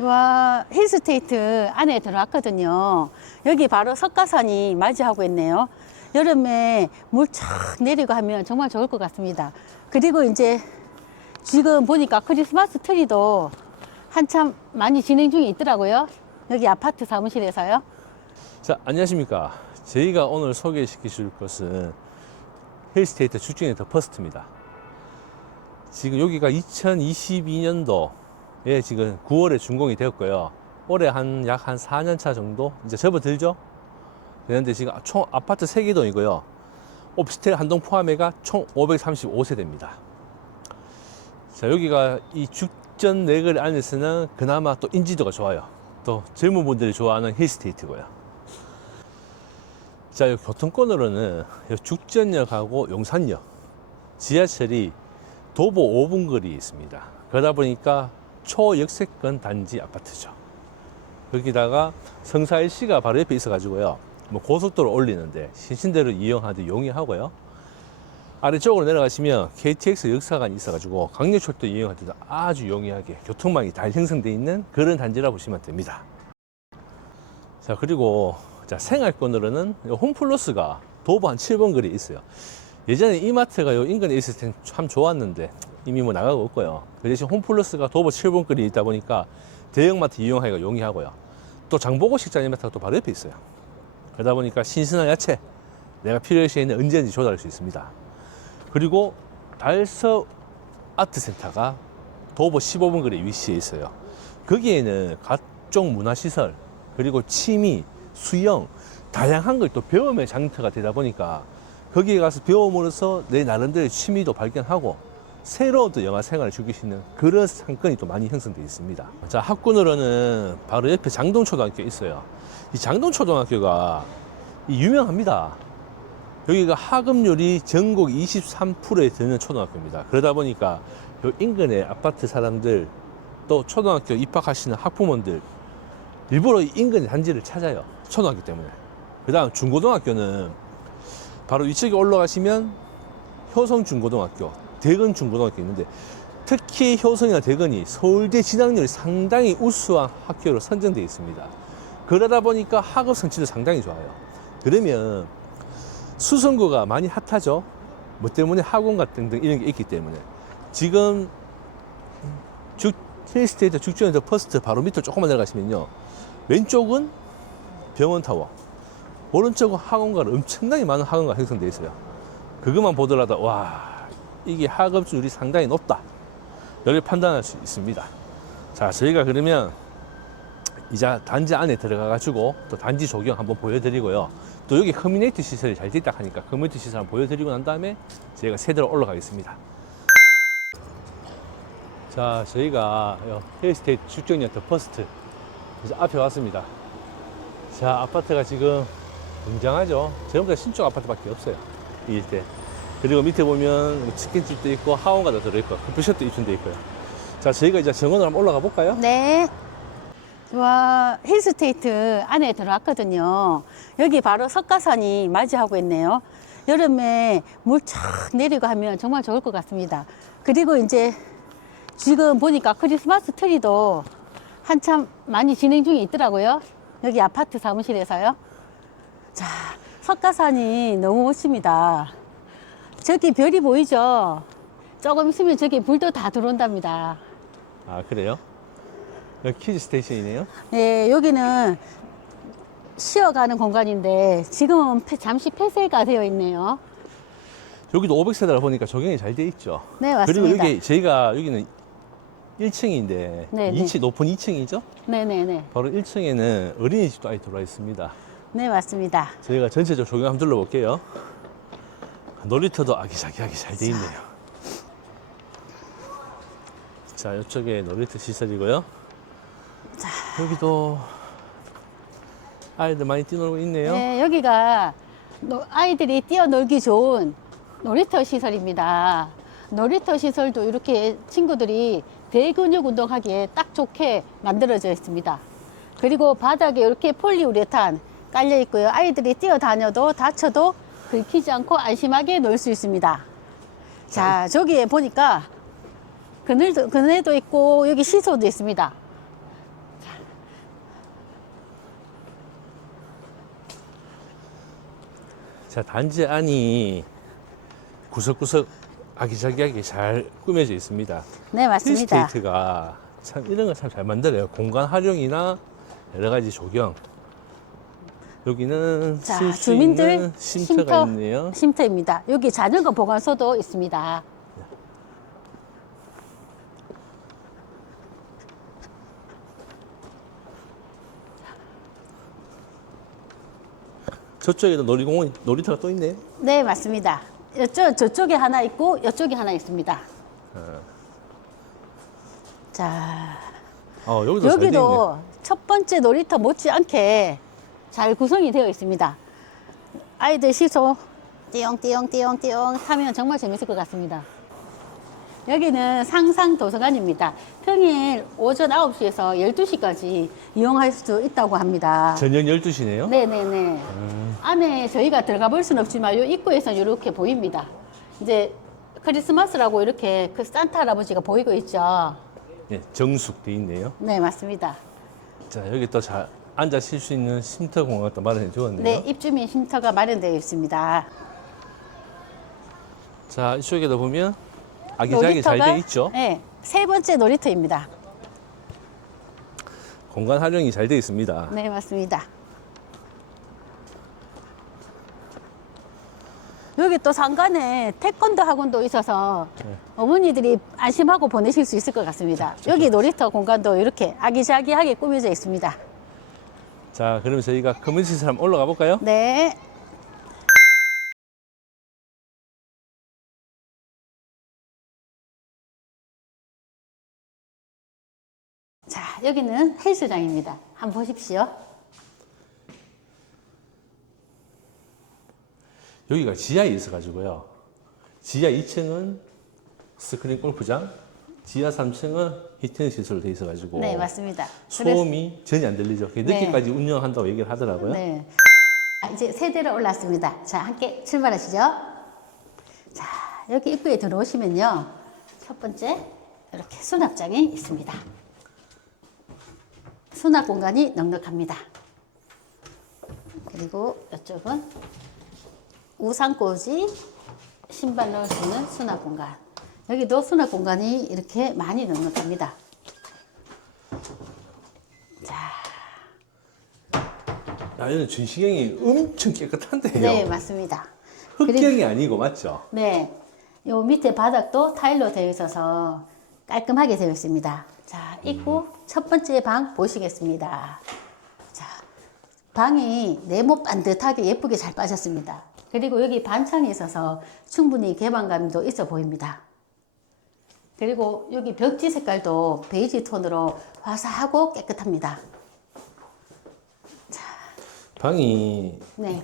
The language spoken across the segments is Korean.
와, 힐스테이트 안에 들어왔거든요. 여기 바로 석가산이 맞이하고 있네요. 여름에 물 촥 내리고 하면 정말 좋을 것 같습니다. 그리고 이제 지금 보니까 크리스마스 트리도 한참 많이 진행 중에 있더라고요. 여기 아파트 사무실에서요. 자, 안녕하십니까. 저희가 오늘 소개시켜 줄 것은 힐스테이트 축진의 더 퍼스트입니다. 지금 여기가 2022년도 에 지금 9월에 준공이 되었고요. 올해 한 약 한 4년 차 정도 이제 접어들죠. 되는데 지금 총 아파트 3개동이고요. 오피스텔 한 동 포함해가 총 535세대입니다. 자, 여기가 이 죽전 네거리 안에서는 그나마 또 인지도가 좋아요. 또 젊은 분들이 좋아하는 힐스테이트고요. 자, 이 교통권으로는 이 죽전역하고 용산역, 지하철이 도보 5분 거리에 있습니다. 그러다 보니까 초역세권 단지 아파트죠. 거기다가 성사 일시가 바로 옆에 있어가지고요. 뭐 고속도로 올리는데 신신대로 이용하듯 용이하고요. 아래쪽으로 내려가시면 KTX 역사관이 있어가지고 강력철도 이용하듯 아주 용이하게 교통망이 잘 형성되어 있는 그런 단지라 보시면 됩니다. 자 그리고 자 생활권으로는 요 홈플러스가 도보 한 7번 거리에 있어요. 예전에 이마트가 요 인근에 있을 땐 참 좋았는데 이미 뭐 나가고 없고요. 그 대신 홈플러스가 도보 7번 거리에 있다 보니까 대형마트 이용하기가 용이하고요. 또 장보고 식장 이마트가 또 바로 옆에 있어요. 그러다 보니까 신선한 야채 내가 필요할 시에는 언제든지 조달할 수 있습니다. 그리고 달서 아트센터가 도보 15분 거리 위치에 있어요. 거기에는 각종 문화시설 그리고 취미, 수영 다양한 걸 또 배움의 장터가 되다 보니까 거기에 가서 배움으로써 내 나름대로의 취미도 발견하고 새로운 또 영화 생활을 즐길 수 있는 그런 상권이 또 많이 형성되어 있습니다. 자, 학군으로는 바로 옆에 장동초등학교 있어요. 이 장동초등학교가 이 유명합니다. 여기가 학업률이 전국 23%에 드는 초등학교입니다. 그러다 보니까 요 인근의 아파트 사람들 또 초등학교 입학하시는 학부모들 일부러 이 인근의 단지를 찾아요. 초등학교 때문에. 그 다음 중고등학교는 바로 이쪽에 올라가시면 효성 중고등학교, 대건 중고등학교 있는데 특히 효성이나 대건이 서울대 진학률이 상당히 우수한 학교로 선정되어 있습니다. 그러다 보니까 학업 성취도 상당히 좋아요. 그러면 수성구가 많이 핫하죠. 뭐 때문에 학원 같은 등 이런 게 있기 때문에 지금 죽 힐스테이트 죽전에서 퍼스트 바로 밑으로 조금만 내려가시면요 왼쪽은 병원 타워 오른쪽은 학원가로 엄청나게 많은 학원가 형성되어 있어요. 그것만 보더라도 와 이게 학업률이 상당히 높다. 여기 판단할 수 있습니다. 자 저희가 그러면 이제 단지 안에 들어가 가지고 또 단지 조경 한번 보여드리고요. 또 여기 커뮤니티 시설이 잘 됐다 하니까 커뮤니티 시설 한번 보여드리고 난 다음에 저희가 세대로 올라가겠습니다. 자 저희가 힐스테이트 축전역 더 퍼스트 이제 앞에 왔습니다. 자 아파트가 지금 굉장하죠 다 신축 아파트밖에 없어요 이 일대 그리고 밑에 보면 뭐 치킨집도 있고 하원가도 들어있고 커피숍도 입주돼 있고요 자 저희가 이제 정원으로 한번 올라가 볼까요? 네. 와, 힐스테이트 안에 들어왔거든요. 여기 바로 석가산이 맞이하고 있네요. 여름에 물촥 내리고 하면 정말 좋을 것 같습니다. 그리고 이제 지금 보니까 크리스마스 트리도 한참 많이 진행 중에 있더라고요. 여기 아파트 사무실에서요. 자, 석가산이 너무 멋집니다. 저기 별이 보이죠? 조금 있으면 저기 불도 다 들어온답니다. 아 그래요? 여기 키즈 스테이션이네요 네, 여기는 쉬어가는 공간인데 지금은 폐- 잠시 폐쇄가 되어 있네요. 여기도 500세대라 보니까 적용이 잘 돼 있죠 네, 그리고 맞습니다. 여기 저희가 여기는 1층인데 네, 이 2층 높은 2층이죠? 네네네. 바로 1층에는 어린이집도 아예 들어와 있습니다. 네, 맞습니다. 저희가 전체적으로 조경 한번 둘러볼게요. 놀이터도 아기자기하게 잘 돼 있네요. 자, 이쪽에 놀이터 시설이고요. 여기도 아이들 많이 뛰놀고 있네요. 네, 여기가 노- 아이들이 뛰어놀기 좋은 놀이터 시설입니다. 놀이터 시설도 이렇게 친구들이 대근육 운동하기에 딱 좋게 만들어져 있습니다. 그리고 바닥에 이렇게 폴리우레탄 깔려 있고요. 아이들이 뛰어다녀도 다쳐도 긁히지 않고 안심하게 놀 수 있습니다. 자, 네. 저기에 보니까 그늘도, 그늘도 있고 여기 시소도 있습니다. 자, 단지 안이 구석구석 아기자기하게 잘 꾸며져 있습니다. 네, 맞습니다. 스테이트가 참 이런 걸 참 잘 만들어요. 공간 활용이나 여러 가지 조경. 여기는 자, 쓸수 주민들 있는 쉼터가 있네요. 쉼터입니다. 여기 자전거 보관소도 있습니다. 저쪽에도 놀이공원, 놀이터가 또 있네요. 네, 맞습니다. 이쪽, 저쪽에 하나 있고, 이쪽에 하나 있습니다. 자, 어, 여기도 잘돼. 여기도 첫 번째 놀이터 못지않게 잘 구성이 되어 있습니다. 아이들 시소 띠용띠용띠용띠용 타면 정말 재밌을 것 같습니다. 여기는 상상 도서관입니다. 평일 오전 9시에서 12시까지 이용할 수 있다고 합니다. 저녁 12시네요. 네네네. 안에 저희가 들어가 볼 수는 없지만 요 입구에서 이렇게 보입니다. 이제 크리스마스라고 이렇게 그 산타 할아버지가 보이고 있죠. 네, 정숙돼 있네요. 네, 맞습니다. 자, 여기 또잘 앉아 쉴 수 있는 쉼터 공간도 또 마련해 주었네요. 네, 입주민 쉼터가 마련되어 있습니다. 자, 이쪽에도 보면 아기자기 잘 돼 있죠. 네, 세 번째 놀이터입니다. 공간 활용이 잘 돼 있습니다. 네, 맞습니다. 여기 또 상간에 태권도 학원도 있어서 네. 어머니들이 안심하고 보내실 수 있을 것 같습니다. 여기 놀이터 공간도 이렇게 아기자기하게 꾸며져 있습니다. 자, 그럼 저희가 커뮤니티 한번 올라가 볼까요? 네. 자, 여기는 헬스장입니다. 한번 보십시오. 여기가 지하에 있어가지고요. 지하 2층은 스크린 골프장, 지하 3층은 히팅 시설로 돼 있어가지고 네, 맞습니다. 소음이 전혀 안 들리죠. 그게 네. 늦게까지 운영한다고 얘기를 하더라고요. 네. 자, 이제 세대로 올랐습니다. 자, 함께 출발하시죠. 자, 여기 입구에 들어오시면요. 첫 번째, 이렇게 수납장이 있습니다. 수납 공간이 넉넉합니다. 그리고 이쪽은 우산꽂이, 신발 넣을 수 있는 수납 공간. 여기도 수납 공간이 이렇게 많이 넉넉합니다. 야, 여기는 전시경이 엄청 깨끗한데요. 네, 맞습니다. 흙경이 아니고 맞죠? 네. 요 밑에 바닥도 타일로 되어 있어서 깔끔하게 되어 있습니다. 자, 입구 첫 번째 방 보시겠습니다. 자, 방이 네모 반듯하게 예쁘게 잘 빠졌습니다. 그리고 여기 반창이 있어서 충분히 개방감도 있어 보입니다. 그리고 여기 벽지 색깔도 베이지 톤으로 화사하고 깨끗합니다. 방이 네.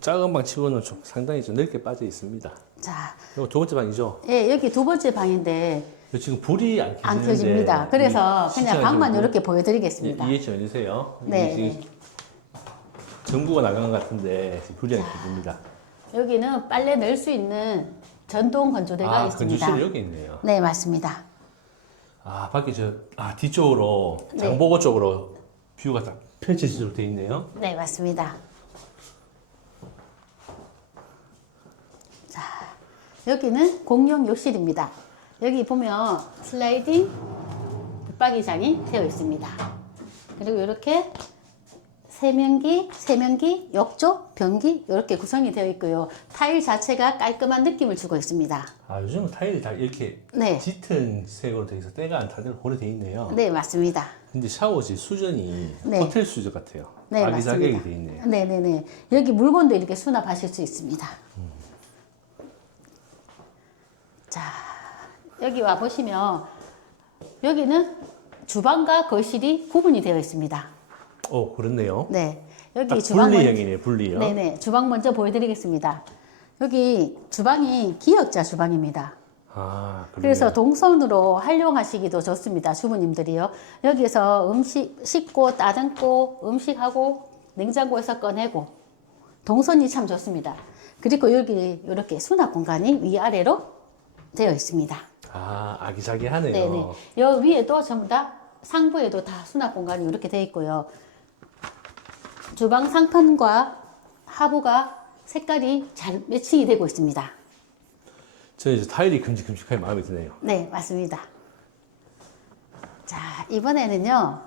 작은 방 치고는 좀 상당히 좀 넓게 빠져 있습니다. 자, 이거 두 번째 방이죠? 예, 여기 두 번째 방인데 지금 불이 안 안 켜집니다. 그래서 이 그냥 방만 이렇게 보여드리겠습니다. 예, 이해 좀 해주세요. 네. 전구가 나간 것 같은데 불이 안 켜집니다. 여기는 빨래 넣을 수 있는 전동 건조대가 아, 있습니다. 건조실 여기 있네요. 네, 맞습니다. 아, 밖에 저, 아, 뒤쪽으로, 네. 장보고 쪽으로 뷰가 딱 펼쳐지도록 돼 있네요. 네, 맞습니다. 자, 여기는 공용 욕실입니다. 여기 보면 슬라이딩 붙박이장이 되어 있습니다. 그리고 이렇게 세면기, 세면기, 욕조, 변기 이렇게 구성이 되어 있고요. 타일 자체가 깔끔한 느낌을 주고 있습니다. 아, 요즘은 타일이 다 이렇게 네. 짙은 색으로 돼 있어 때가 안 타대로 고려 돼 있네요. 네, 맞습니다. 근데 샤워지 수전이 네. 호텔 수전 같아요. 네, 아기자기하게. 돼 있네요. 네, 네, 네. 여기 물건도 이렇게 수납하실 수 있습니다. 자, 여기 와 보시면 여기는 주방과 거실이 구분이 되어 있습니다. 오, 그렇네요. 네, 여기 딱 주방 먼- 분리형이네요, 분리형. 네, 네. 주방 먼저 보여드리겠습니다. 여기 주방이 기역자 주방입니다. 아. 그래서 동선으로 활용하시기도 좋습니다. 주부님들이요. 여기서 음식 씻고 따듬고 음식하고 냉장고에서 꺼내고 동선이 참 좋습니다. 그리고 여기 이렇게 수납 공간이 위아래로 되어 있습니다. 아, 아기자기하네요. 네네. 여 위에도 전부 다 상부에도 다 수납 공간이 이렇게 되어 있고요. 주방 상판과 하부가 색깔이 잘 매칭이 되고 있습니다. 저는 이제 타일이 큼직큼직하게 마음에 드네요. 네, 맞습니다. 자, 이번에는요.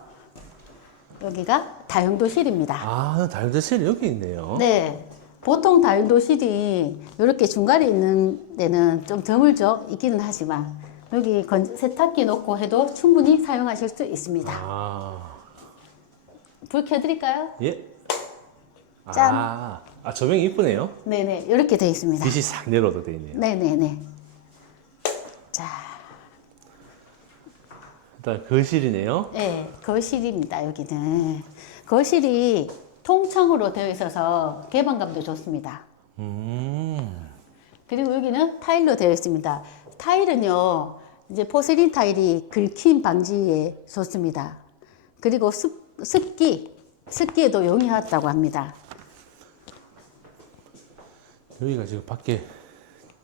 여기가 다용도실입니다. 아, 다이어트실이 여기 있네요. 네. 보통 다용도실이 이렇게 중간에 있는 데는 좀 드물죠. 있기는 하지만 여기 건- 세탁기 놓고 해도 충분히 사용하실 수 있습니다. 아, 불 켜드릴까요? 예. 짠. 아, 아 조명이 이쁘네요. 네네. 이렇게 되어 있습니다. 빛이 싹 내려도 돼 있네요. 네네네. 자, 일단 거실이네요. 네, 거실입니다. 여기는 거실이 통창으로 되어 있어서 개방감도 좋습니다. 음, 그리고 여기는 타일로 되어 있습니다. 타일은요, 이제 포세린 타일이 긁힘 방지에 좋습니다. 그리고 습, 습기, 습기에도 용이하다고 합니다. 여기가 지금 밖에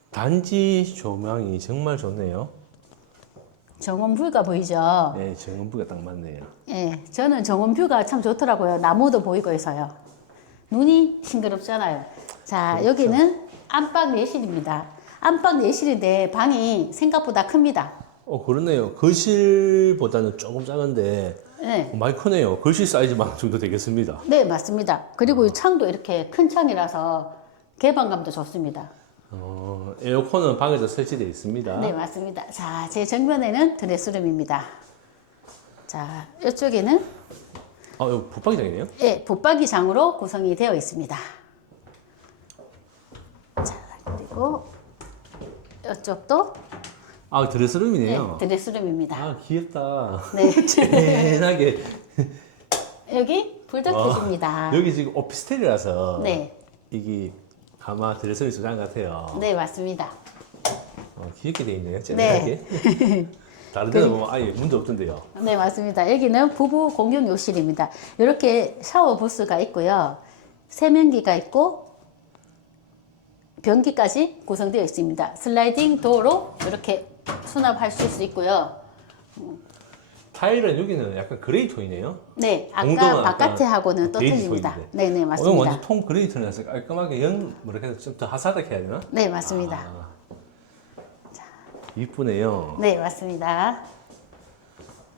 단지 조명이 정말 좋네요. 정원뷰가 보이죠? 네, 정원부가 딱 맞네요. 예, 저는 정원뷰가 참 좋더라고요. 나무도 보이고 해서요. 눈이 싱그럽잖아요. 자, 여기는 안방 내실입니다. 안방 내실인데 방이 생각보다 큽니다. 어, 그렇네요. 거실보다는 조금 작은데 네, 많이 크네요. 거실 사이즈만 정도 되겠습니다. 네 맞습니다. 그리고 이 창도 이렇게 큰 창이라서 개방감도 좋습니다. 어, 에어컨은 방에서 설치되어 있습니다. 네, 맞습니다. 자, 제 정면에는 드레스룸입니다. 자, 이쪽에는 아, 여기 붙박이장이네요. 예, 붙박이장으로 구성이 되어 있습니다. 자, 그리고 이쪽도 아, 네, 드레스룸이네요. 드레스룸입니다. 아, 귀엽다. 네, 진하게. 여기 어, 켜집니다. 여기 지금 오피스텔이라서 네, 이게 아마 드레스룸 수장 같아요. 네 맞습니다. 어, 귀엽게 돼 있네요. 네. 다른 데는 보면 아예 문제 없던데요. 네 맞습니다. 여기는 부부 공용 욕실입니다. 이렇게 샤워 부스가 있고요, 세면기가 있고 변기까지 구성되어 있습니다. 슬라이딩 도어로 이렇게 수납하실 수 있고요. 타일은 여기는 약간 그레이 톤이네요. 네, 아까 바깥에 하고는 또 베이지 틀립니다. 톤인데. 네, 네 오늘 맞습니다. 완전 통 그레이 톤이라서 깔끔하게 연 뭐랄까 해야 좀더 하사하게 해야 되나? 네 맞습니다. 아, 이쁘네요. 네 맞습니다.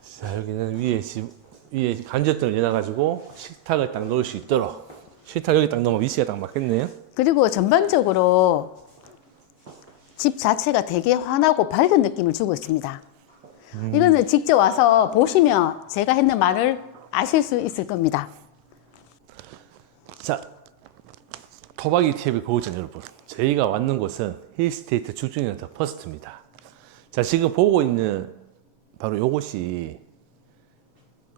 자 여기는 위에 집 위에 간접등을 연해가지고 식탁을 딱 놓을 수 있도록 식탁 여기 딱 놓으면 위치가 딱 맞겠네요. 그리고 전반적으로 집 자체가 되게 환하고 밝은 느낌을 주고 있습니다. 이거는 직접 와서 보시면 제가 했는 말을 아실 수 있을 겁니다. 자 토박이 TV 고객전 여러분 저희가 왔는 곳은 힐스테이트 주중년 더 퍼스트입니다. 자 지금 보고 있는 바로 요곳이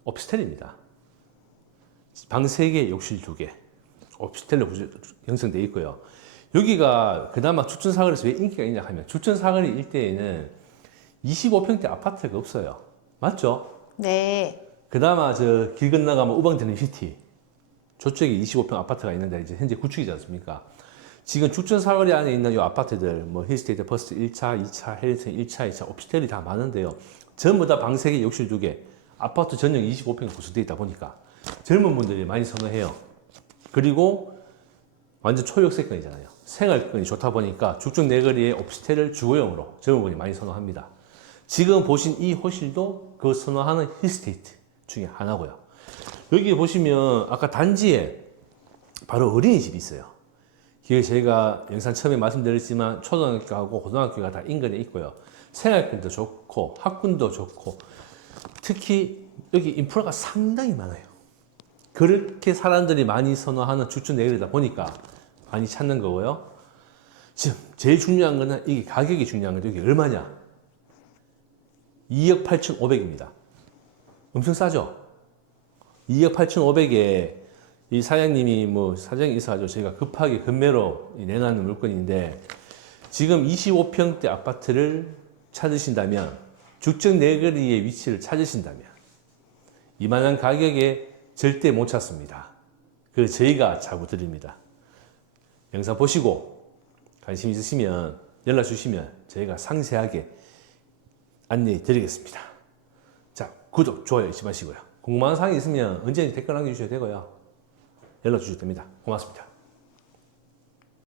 오피스텔입니다. 방 3개, 욕실 2개. 오피스텔로 형성되어 있고요. 여기가 그나마 주천사거리에서 왜 인기가 있냐 하면 주천사거리 일대에는 25평대 아파트가 없어요. 맞죠? 네, 그나마 저 길 건너가면 우방드림 시티 저쪽에 25평 아파트가 있는데 이제 현재 구축이지 않습니까? 지금 주천 사거리 안에 있는 이 아파트들 뭐 힐스테이트 퍼스트 1차, 2차, 헬리튼 1차, 2차 오피스텔이 다 많은데요. 전부 다 방 3개, 욕실 2개, 아파트 전용 25평 구성되어 있다 보니까 젊은 분들이 많이 선호해요. 그리고 완전 초역세권이잖아요. 생활권이 좋다 보니까 죽전 내거리에 오피스텔을 주거용으로 젊은 분이 많이 선호합니다. 지금 보신 이 호실도 그 선호하는 힐스테이트 중에 하나고요. 여기 보시면 아까 단지에 바로 어린이집이 있어요. 이게 저희가 영상 처음에 말씀드렸지만 초등학교하고 고등학교가 다 인근에 있고요. 생활권도 좋고 학군도 좋고 특히 여기 인프라가 상당히 많아요. 그렇게 사람들이 많이 선호하는 주춘 내일이다 보니까 많이 찾는 거고요. 지금 제일 중요한 거는 이게 가격이 중요한 거죠. 이게 얼마냐? 2억 8,500입니다. 엄청 싸죠? 2억 8,500에 이 사장님이 뭐 사정이 있어가지고 저희가 급하게 급매로 내놨는 물건인데 지금 25평대 아파트를 찾으신다면 죽전 내거리의 위치를 찾으신다면 이만한 가격에 절대 못 찾습니다. 그 저희가 자구 드립니다. 영상 보시고 관심 있으시면 연락 주시면 저희가 상세하게 안내해 드리겠습니다. 자, 구독, 좋아요 잊지 마시고요. 궁금한 사항이 있으면 언제든지 댓글 남겨주셔도 되고요. 연락 주셔도 됩니다. 고맙습니다.